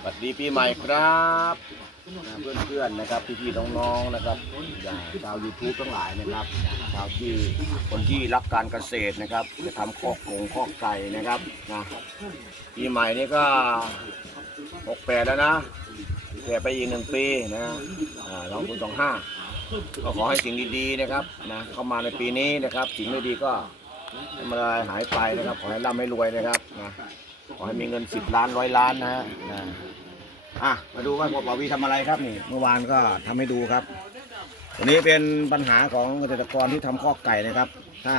สวัสดีปีใหม่ครับนเพื่อนๆนะครับพี่ๆน้องๆนะครับอย่างชาวยูทูบทั้งหลายนะครับชาวที่คนที่รักการเกษตรนะครับจะทำคอกกงคอกไก่นะครับนะปีใหม่นี้ก็หกแปดแล้วนะแก่ไปอีกหนึ่งปีนะสองพันสองห้าก็ขอให้สิ่งดีๆนะครับนะเข้ามาในปีนี้นะครับสิ่งไม่ดีก็ทำอะไรหายไปนะครับขอให้ร่ำให้รวยนะครับนะ ขอให้มีเงินสิบล้านร้อยล้านนะฮะอะมาดูว่าพอปาวีทำอะไรครับนี่ เมื่อวานก็ทำให้ดูครับวันนี้เป็นปัญหาของเกษตรกรที่ทำคอกไก่นะครับ ถ้า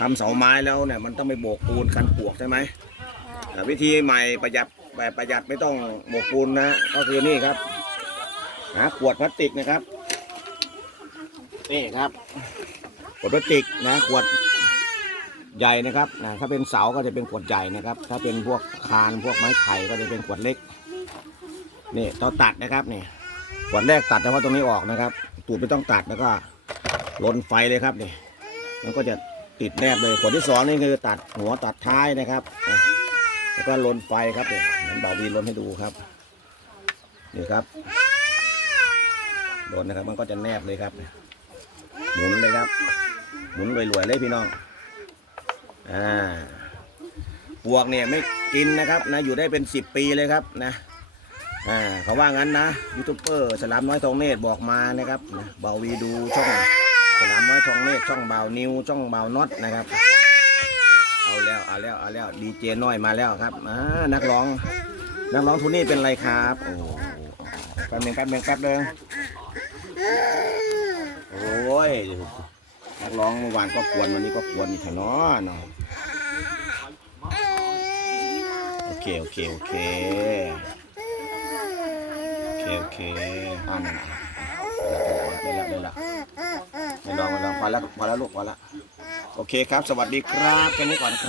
ทำเสาไม้แล้วเนี่ยมันต้องไปโบกปูนกันปวกใช่ไหมวิธีใหม่ประหยัดแบบประหยัดไม่ต้องโบกปูนนะก็คือนี่ครับ หาขวดพลาสติกนะครับนี่ครับขวดพลาสติกนะขวด ใหญ่นะครับนะถ้าเป็นเสาก็จะเป็นขวดใหญ่นะครับ ถ้าเป็นพวกคานพวกไม้ไผ่ก็จะเป็นขวดเล็กนี่เราตัดนะครับนี่ขวดแรกตัดเฉพาะตรงนี้ออกนะครับ ตูดไม่ต้องตัดแล้วก็ลนไฟเลยครับนี่มันก็จะติดแนบเลยขวดที่สองนี่คือตัดหัวตัดท้ายนะครับแล้วก็ลนไฟครับเนี่ผมเบาวีลนให้ดูครับนี่ครับลนนะครับมันก็จะแนบเลยครับหมุนเลยครับหมุนรวยๆเลยพี่น้อง อ่าปวกเนี่ยไม่กินนะครับนะอยู่ได้เป็นสิบปีเลยครับนะอ่าเขาว่างั้นนะยูทูบเบอร์สลามน้อยทองเนตรบอกมานะครับนะเบาวีดูช่องสลามน้อยทองเนตรช่องเบานิวช่องเบาน็อตนะครับเอาแล้วเอาแล้วเอาแล้วดีเจน้อยมาแล้วครับอ่านักร้องนักร้องทุนนี่เป็นไรครับโอ้แป๊บนึงแป๊บนึงแป๊บนึง ร้องเมื่อวานก็กวนวันนี้ก็กวนอีกแล้วเนาะเนาะโอเคโอเคโอเคโอเคโอเคอ่านั่นะได้แล้วได้แล้วไม่ลองไม่ลองพอแล้วพอแล้วลูกพอแล้วโอเคครับ สวัสดีครับแค่นี้ก่อนค